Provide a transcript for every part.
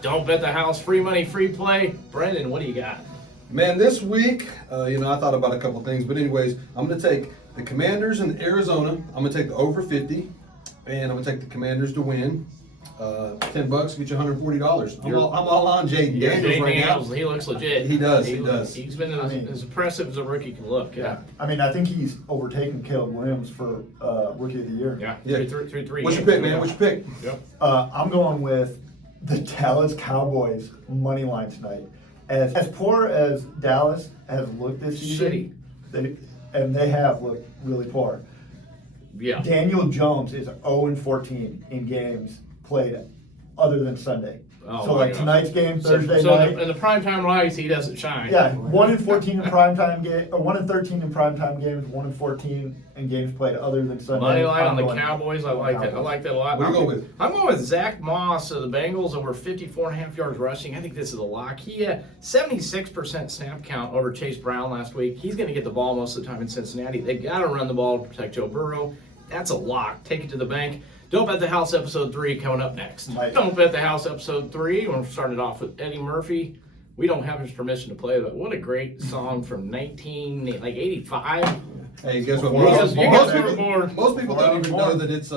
Don't Bet the House, free money, free play. Brendan, what do you got? Man, this week, I thought about a couple things, but anyways, I'm going to take the Commanders in Arizona. I'm going to take the over 50, and I'm going to take the Commanders to win. $10 get you $140. I'm all on Jaden Daniels right now. He looks legit. He does. He's been as impressive as a rookie can look. Yeah. I think he's overtaken Caleb Williams for Rookie of the Year. Yeah. Through 3 What's your games. pick, man? What's your pick? Yep. I'm going with the Dallas Cowboys money line tonight. As poor as Dallas has looked this season, they have looked really poor. Yeah. Daniel Jones is 0-14 in games played other than Sunday. Oh, so my like gosh. tonight's game, Thursday so night. in the primetime lights, he doesn't shine. Yeah, 1-14 in primetime game, or 1-13 in primetime games, 1-14 in games played other than Sunday. Money line on the going Cowboys, I like that. I like that a lot. What are you going with? I'm going with Zach Moss of the Bengals over 54.5 yards rushing. I think this is a lock. He had 76% snap count over Chase Brown last week. He's going to get the ball most of the time in Cincinnati. They got to run the ball to protect Joe Burrow. That's a lock. Take it to the bank. Don't Bet the House episode 3 coming up next. Right. Don't Bet the House episode 3. We're starting off with Eddie Murphy. We don't have his permission to play, but what a great song from 1985. Hey, guess what? Most People don't even know that it's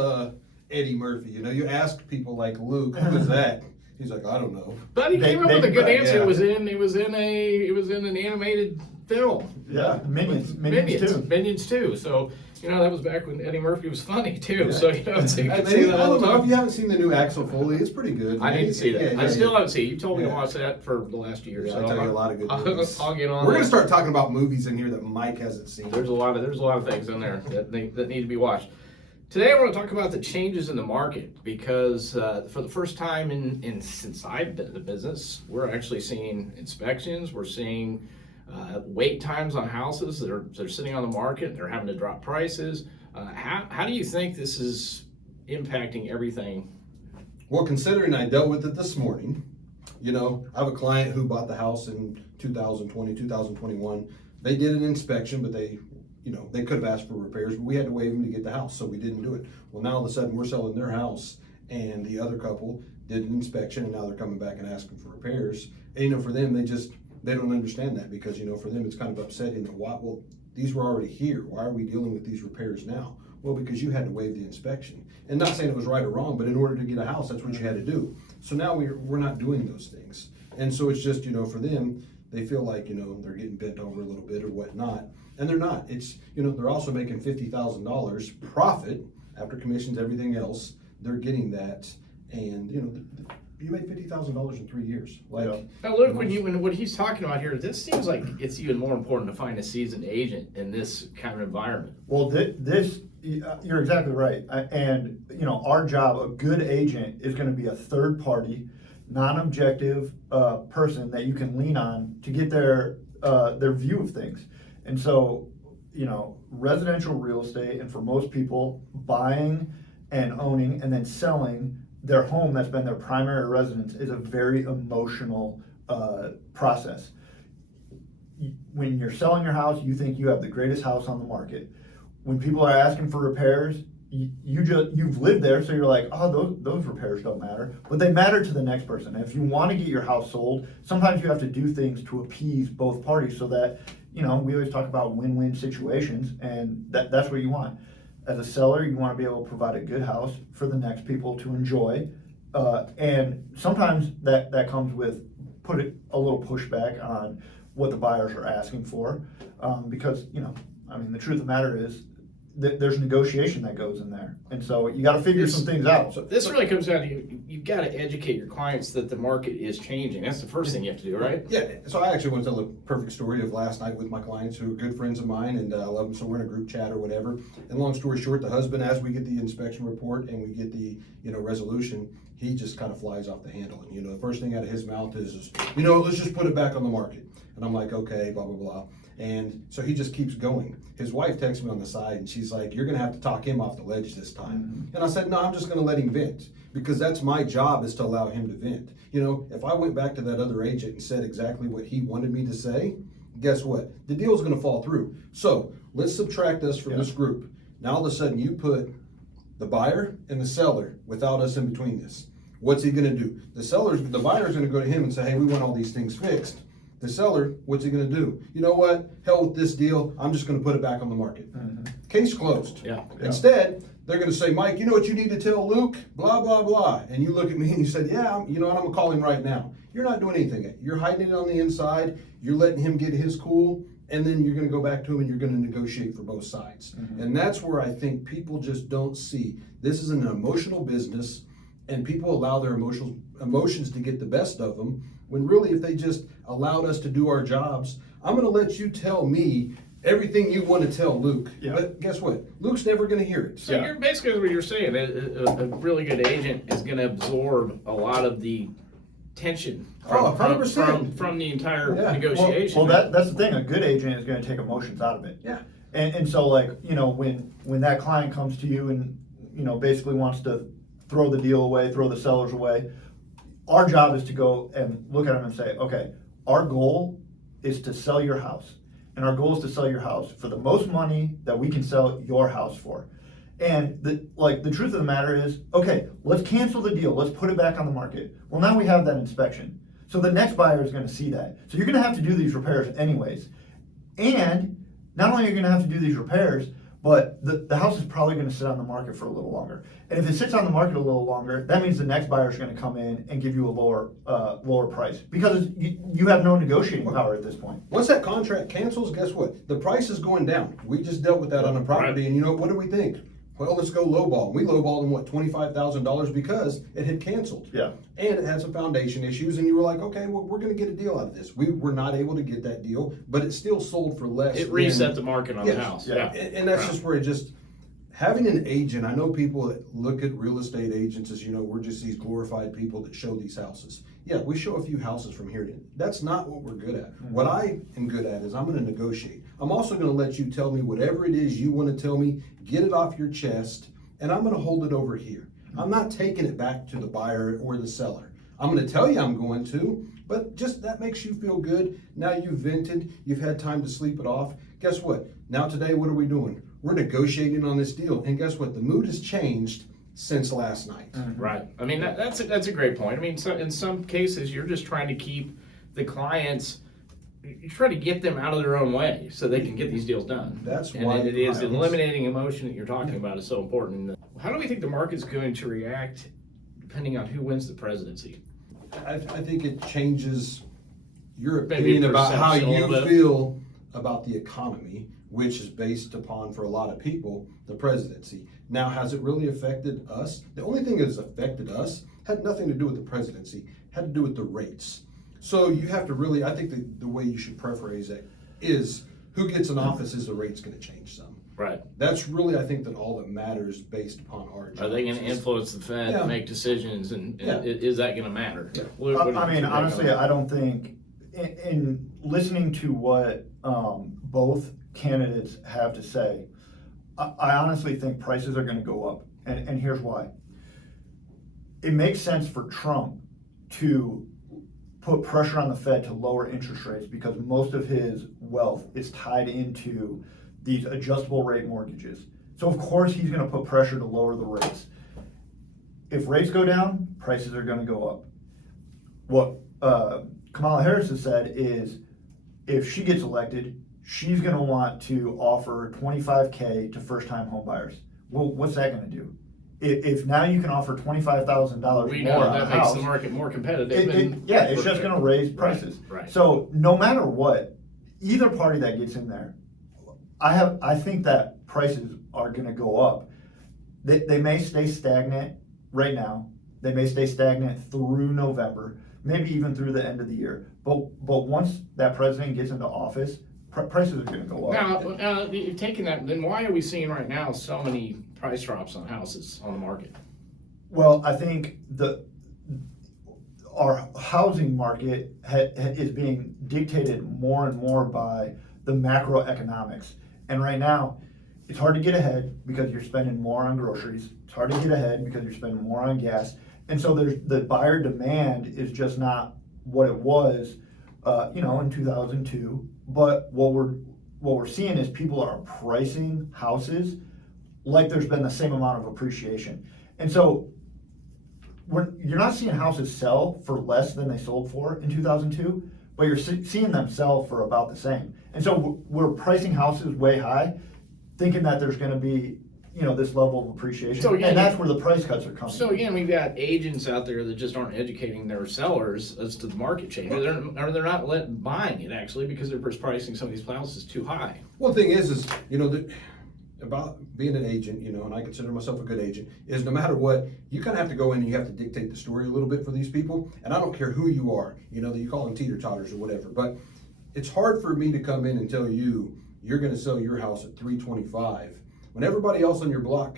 Eddie Murphy. You ask people like Luke, who's that? He's like, I don't know. But he came up with a good answer. yeah. It was in an animated film. Yeah, Minions too. So that was back when Eddie Murphy was funny too. Yeah. So you can see I that all don't the know if time. you haven't seen the new Axel Foley. It's pretty good. I need to see that. I still haven't seen it. You told me to Yeah. watch that for the last year. Yeah, So I tell you a lot of good movies. I'll get on. We're gonna that. start talking about movies in here that Mike hasn't seen. There's a lot of things in there that need to be watched. Today I want to talk about the changes in the market because for the first time since I've been in the business, we're actually seeing inspections. We're seeing wait times on houses that are sitting on the market. They're having to drop prices. How do you think this is impacting everything? Well, considering I dealt with it this morning, I have a client who bought the house in 2020, 2021. They did an inspection, but they could have asked for repairs, but we had to waive them to get the house, so we didn't do it. Well, now all of a sudden we're selling their house, and the other couple did an inspection, and now they're coming back and asking for repairs. And for them, they don't understand that because for them it's kind of upsetting that well, these were already here. Why are we dealing with these repairs now? Well, because you had to waive the inspection. And not saying it was right or wrong, but in order to get a house, that's what you had to do. So now we're not doing those things. And so it's just, for them, they feel like, they're getting bent over a little bit or whatnot. And they're not. It's, they're also making $50,000 profit after commissions, everything else. They're getting that. And, you made $50,000 in 3 years. Now, Luke, when he's talking about here, this seems like it's even more important to find a seasoned agent in this kind of environment. Well, you're exactly right. And, our job, a good agent is going to be a third party, non-objective person that you can lean on to get their view of things. And so, residential real estate, and for most people, buying and owning and then selling their home that's been their primary residence is a very emotional process. When you're selling your house, you think you have the greatest house on the market. When people are asking for repairs, you've lived there, so you're like, oh, those repairs don't matter, but they matter to the next person. And if you want to get your house sold, sometimes you have to do things to appease both parties so that we always talk about win-win situations, and that's what you want. As a seller, you want to be able to provide a good house for the next people to enjoy, and sometimes that comes with a little pushback on what the buyers are asking for, because the truth of the matter is there's negotiation that goes in there, and so you got to figure some things out. So this really comes down to you've got to educate your clients that the market is changing. That's the first thing you have to do, right? Yeah, so I actually want to tell a perfect story of last night with my clients who are good friends of mine, and I love them, so we're in a group chat or whatever. And long story short, the husband, as we get the inspection report and we get the resolution, he just kind of flies off the handle. And the first thing out of his mouth is let's just put it back on the market. And I'm like, okay, blah, blah, blah. And so he just keeps going. His wife texts me on the side and she's like, you're going to have to talk him off the ledge this time. Mm-hmm. And I said, no, I'm just going to let him vent, because that's my job, is to allow him to vent. If I went back to that other agent and said exactly what he wanted me to say, guess what? The deal's going to fall through. So let's subtract us from this group. Now all of a sudden you put the buyer and the seller without us in between this. What's he gonna do? The buyer's gonna go to him and say, hey, we want all these things fixed. The seller, what's he gonna do? You know what? Hell with this deal. I'm just gonna put it back on the market. Case closed. Yeah. Instead, they're gonna say, Mike, you know what you need to tell Luke? Blah, blah, blah. And you look at me and you said, yeah, you know what? I'm gonna call him right now. You're not doing anything. You're hiding it on the inside. You're letting him get his cool. And then you're gonna go back to him and you're gonna negotiate for both sides. And that's where I think people just don't see. This is an emotional business, and people allow their emotions to get the best of them, when really if they just allowed us to do our jobs, I'm gonna let you tell me everything you wanna tell Luke. Yeah. But guess what? Luke's never gonna hear it. So you're basically what you're saying, a really good agent is gonna absorb a lot of the tension Oh, 100%. from the entire Yeah. negotiation. Well, that's the thing. A good agent is going to take emotions out of it. Yeah. And so, like, you know, when that client comes to you and, you know, basically wants to throw the deal away, throw the sellers away, our job is to go and look at them and say, okay, our goal is to sell your house. And our goal is to sell your house for the most money that we can sell your house for. And the truth of the matter is, okay, let's cancel the deal. Let's put it back on the market. Well, now we have that inspection. So the next buyer is going to see that. So you're going to have to do these repairs anyways. And not only are you going to have to do these repairs, but the house is probably going to sit on the market for a little longer. And if it sits on the market a little longer, that means the next buyer is going to come in and give you a lower price, because you have no negotiating power at this point. Once that contract cancels, guess what? The price is going down. We just dealt with that on a property, Right. and you know, what do we think? Well, let's go lowball. We lowballed them, what, $25,000 because it had canceled. Yeah. And it had some foundation issues, and you were like, okay, well, we're gonna get a deal out of this. We were not able to get that deal, but it still sold for less. It reset than- the market on Yes. the house. Yeah. And that's just where it just, having an agent, I know people that look at real estate agents as, you know, we're just these glorified people that show these houses. Yeah, we show a few houses from here to, that's not what we're good at. What I am good at is I'm gonna negotiate. I'm also gonna let you tell me whatever it is you wanna tell me, get it off your chest, and I'm gonna hold it over here. I'm not taking it back to the buyer or the seller. I'm gonna tell you I'm going to, but just that makes you feel good. Now you've vented, you've had time to sleep it off. Guess what? Now today, what are we doing? We're negotiating on this deal, and guess what? The mood has changed since last night. Right. I mean, that's a great point. I mean, so in some cases, you're just trying to keep the clients. You try to get them out of their own way so they can get these deals done. That's and why it is clients- eliminating emotion that you're talking about is so important. How do we think the market's going to react depending on who wins the presidency? I think it changes your Maybe opinion about how perception a you little bit. feel about the economy, which is based upon, for a lot of people, the presidency. Now, has it really affected us? The only thing that has affected us had nothing to do with the presidency, had to do with the rates. So you have to really, I think the way you should paraphrase it is, who gets in office, is the rate's gonna change some. Right. That's really, I think, that all that matters based upon our jobs. Are they going to influence the Fed Yeah. to make decisions, and Yeah. is that going to matter? Yeah. I mean, honestly, I don't think, in listening to what both candidates have to say, I honestly think prices are gonna go up, and here's why. It makes sense for Trump to put pressure on the Fed to lower interest rates, because most of his wealth is tied into these adjustable rate mortgages. So of course he's gonna put pressure to lower the rates. If rates go down, prices are gonna go up. What Kamala Harris has said is, if she gets elected, she's gonna want to offer $25K to first-time home buyers. Well, what's that gonna do? If now you can offer $25,000 We more know on a that makes house, the market more competitive. it's just gonna raise prices. Right. So no matter what, either party that gets in there, I think that prices are gonna go up. They may stay stagnant right now. They may stay stagnant through November, maybe even through the end of the year. But once that president gets into office, prices are gonna go up. Now, you're taking that, then why are we seeing right now so many price drops on houses on the market? Well, I think our housing market is being dictated more and more by the macroeconomics. And right now, it's hard to get ahead because you're spending more on groceries. It's hard to get ahead because you're spending more on gas. And so the buyer demand is just not what it was, in 2002. But what we're seeing is people are pricing houses like there's been the same amount of appreciation. And so you're not seeing houses sell for less than they sold for in 2002, but you're seeing them sell for about the same. And so we're pricing houses way high, thinking that there's going to be, this level of appreciation. So, yeah, and that's where the price cuts are coming. So again, we've got agents out there that just aren't educating their sellers as to the market change, or they're not buying it actually because they're pricing some of these houses too high. One thing is about being an agent, and I consider myself a good agent, is no matter what, you kind of have to go in and you have to dictate the story a little bit for these people. And I don't care who you are, that you call them teeter-totters or whatever, but it's hard for me to come in and tell you you're going to sell your house at $325 when everybody else on your block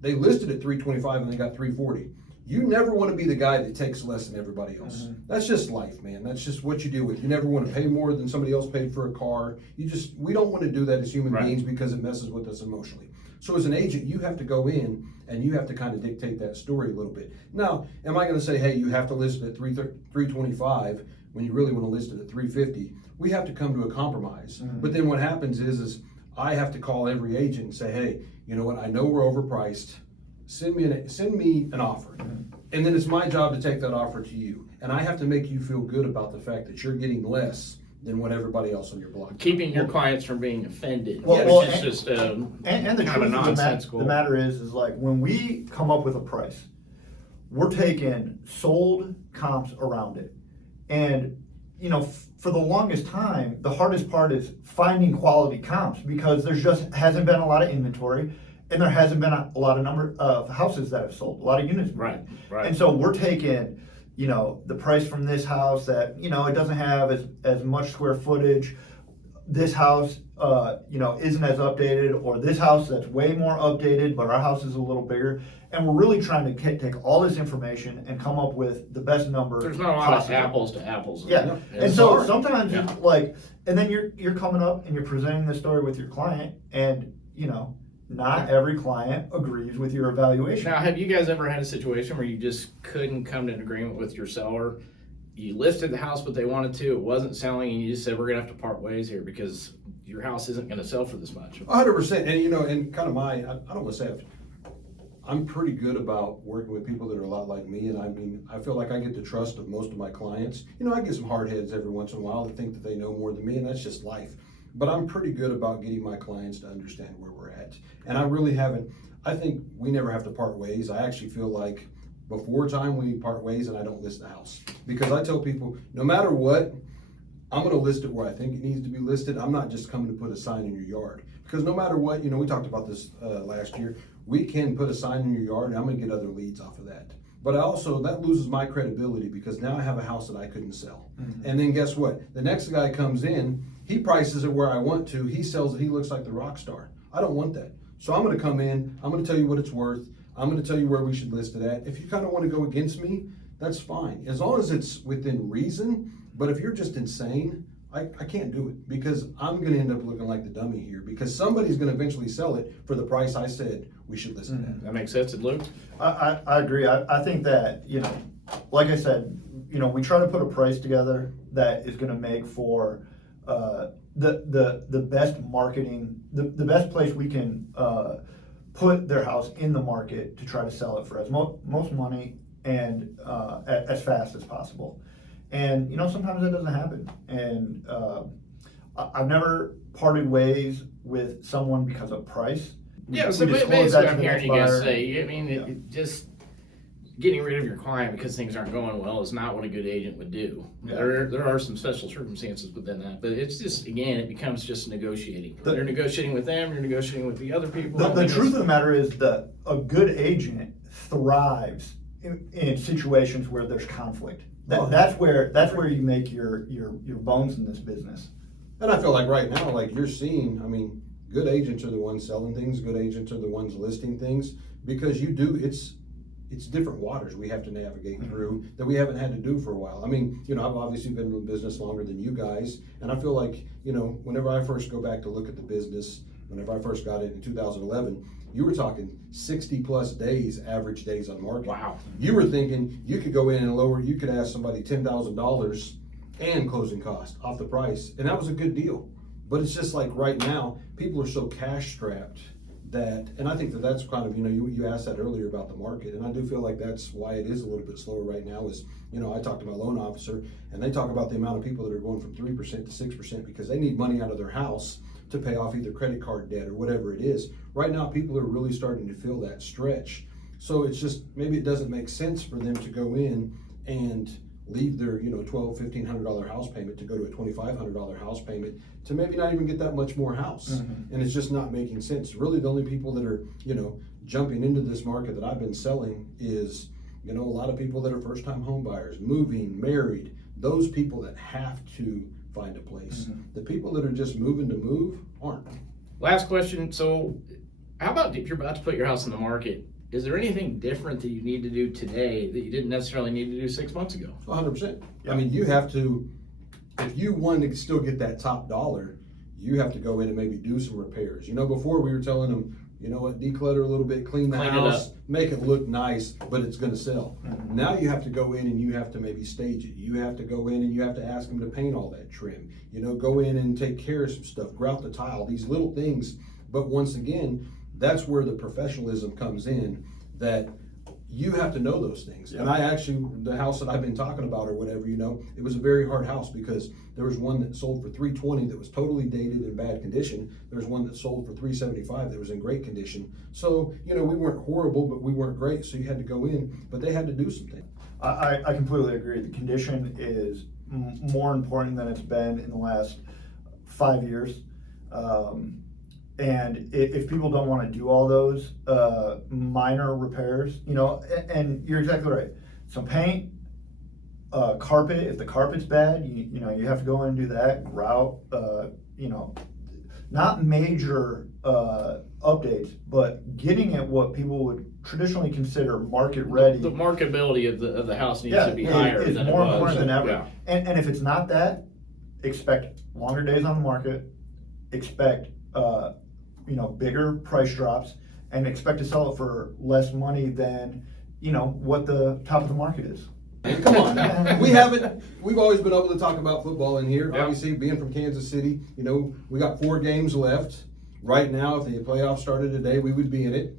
they listed at $325 and they got $340. You never want to be the guy that takes less than everybody else. Mm-hmm. That's just life, man. That's just what you deal with. You never want to pay more than somebody else paid for a car. We don't want to do that as human beings because it messes with us emotionally. So as an agent, you have to go in and you have to kind of dictate that story a little bit. Now, am I going to say, hey, you have to list it at $325 when you really want to list it at $350? We have to come to a compromise. Mm-hmm. But then what happens is I have to call every agent and say, hey, you know what? I know we're overpriced. Send me an offer. Mm-hmm. And then it's my job to take that offer to you. And I have to make you feel good about the fact that you're getting less than what everybody else on your block. Keeping your clients from being offended, Well, which is just and the kind of a truth of nonsensical. the matter is like when we come up with a price, we're taking sold comps around it. And for the longest time, the hardest part is finding quality comps because there's just hasn't been a lot of inventory and there hasn't been a lot of number of houses that have sold, a lot of units. Right. And so we're taking, the price from this house that, it doesn't have as much square footage. This house, isn't as updated, or this house that's way more updated, but our house is a little bigger. And we're really trying to take all this information and come up with the best number. There's not a lot possible. of apples to apples. Yeah, and It's so hard. sometimes Yeah. it's like, and then you're coming up and you're presenting the story with your client, and not every client agrees with your evaluation. Now, have you guys ever had a situation where you just couldn't come to an agreement with your seller? You listed the house, but they wanted to, it wasn't selling, and you just said, we're gonna have to part ways here because your house isn't gonna sell for this much. 100%. And and kind of I don't want to say I'm pretty good about working with people that are a lot like me. And I feel like I get the trust of most of my clients. I get some hard heads every once in a while that think that they know more than me, and that's just life. But I'm pretty good about getting my clients to understand where we're at. And I really haven't, I think we never have to part ways. I actually feel like before time we part ways and I don't list the house. Because I tell people, no matter what, I'm gonna list it where I think it needs to be listed. I'm not just coming to put a sign in your yard. Because no matter what, we talked about this last year, we can put a sign in your yard and I'm gonna get other leads off of that. But that loses my credibility because now I have a house that I couldn't sell. Mm-hmm. And then guess what? The next guy comes in, he prices it where I want to, he sells it, he looks like the rock star. I don't want that. So I'm gonna come in, I'm gonna tell you what it's worth, I'm gonna tell you where we should list it at. If you kind of wanna go against me, that's fine, as long as it's within reason. But if you're just insane, I can't do it because I'm gonna end up looking like the dummy here because somebody's gonna eventually sell it for the price I said we should list it at. That makes sense, Luke? I agree. I think that, like I said, we try to put a price together that is gonna make for the best marketing, the best place we can put their house in the market to try to sell it for as most money and as fast as possible. And sometimes that doesn't happen. And I've never parted ways with someone because of price. Yeah, We so disclose basically that to I'm the hearing next you guys buyer. say, Yeah. just getting rid of your client because things aren't going well is not what a good agent would do. Yeah. There are some special circumstances within that, but it's just, again, it becomes just negotiating. The- You're negotiating with them, you're negotiating with the other people. The truth of the matter is that a good agent thrives in situations where there's conflict. That's where you make your bones in this business. And I feel like right now, like you're seeing, good agents are the ones selling things, good agents are the ones listing things, because it's different waters we have to navigate through that we haven't had to do for a while. I've obviously been in the business longer than you guys, and I feel like, whenever I first go back to look at the business, whenever I first got it in 2011, you were talking 60 plus days, average days on market. Wow. You were thinking you could go in and you could ask somebody $10,000 and closing cost off the price, and that was a good deal. But it's just like right now, people are so cash strapped that, and I think that that's kind of, you asked that earlier about the market, and I do feel like that's why it is a little bit slower right now is, I talked to my loan officer, and they talk about the amount of people that are going from 3% to 6% because they need money out of their house to pay off either credit card debt or whatever it is. Right now, people are really starting to feel that stretch. So it's just, maybe it doesn't make sense for them to go in and leave their, $1,200, $1,500 house payment to go to a $2,500 house payment to maybe not even get that much more house. And it's just not making sense. Really, the only people that are, jumping into this market that I've been selling is, a lot of people that are first-time home buyers, moving, married, those people that have to find a place. The people that are just moving to move aren't. Last question. So how about if you're about to put your house on the market, is there anything different that you need to do today that you didn't necessarily need to do 6 months ago? 100%. I mean, you have to, if you want to still get that top dollar, you have to go in and maybe do some repairs. Before we were telling them, declutter a little bit, clean the house, make it look nice, but it's going to sell. Now you have to go in and you have to maybe stage it. You have to go in and you have to ask them to paint all that trim. Go in and take care of some stuff, grout the tile, these little things. But once again, that's where the professionalism comes in, that you have to know those things. And I actually, the house that I've been talking about or whatever, it was a very hard house because there was one that sold for $320 that was totally dated in bad condition. There was one that sold for $375 that was in great condition. So, we weren't horrible, but we weren't great. So you had to go in, but they had to do something. I completely agree. The condition is more important than it's been in the last 5 years. And if people don't want to do all those minor repairs, and you're exactly right. Some paint, carpet. If the carpet's bad, you have to go in and do that. Grout, not major updates, but getting at what people would traditionally consider market ready. The marketability of the house needs to be higher it's than more it was. important than ever. Yeah. And if it's not that, expect longer days on the market. Expect bigger price drops, and expect to sell it for less money than what the top of the market is. Come on, we've always been able to talk about football in here. Obviously, being from Kansas City, we got 4 games left. Right now, if the playoffs started today, we would be in it.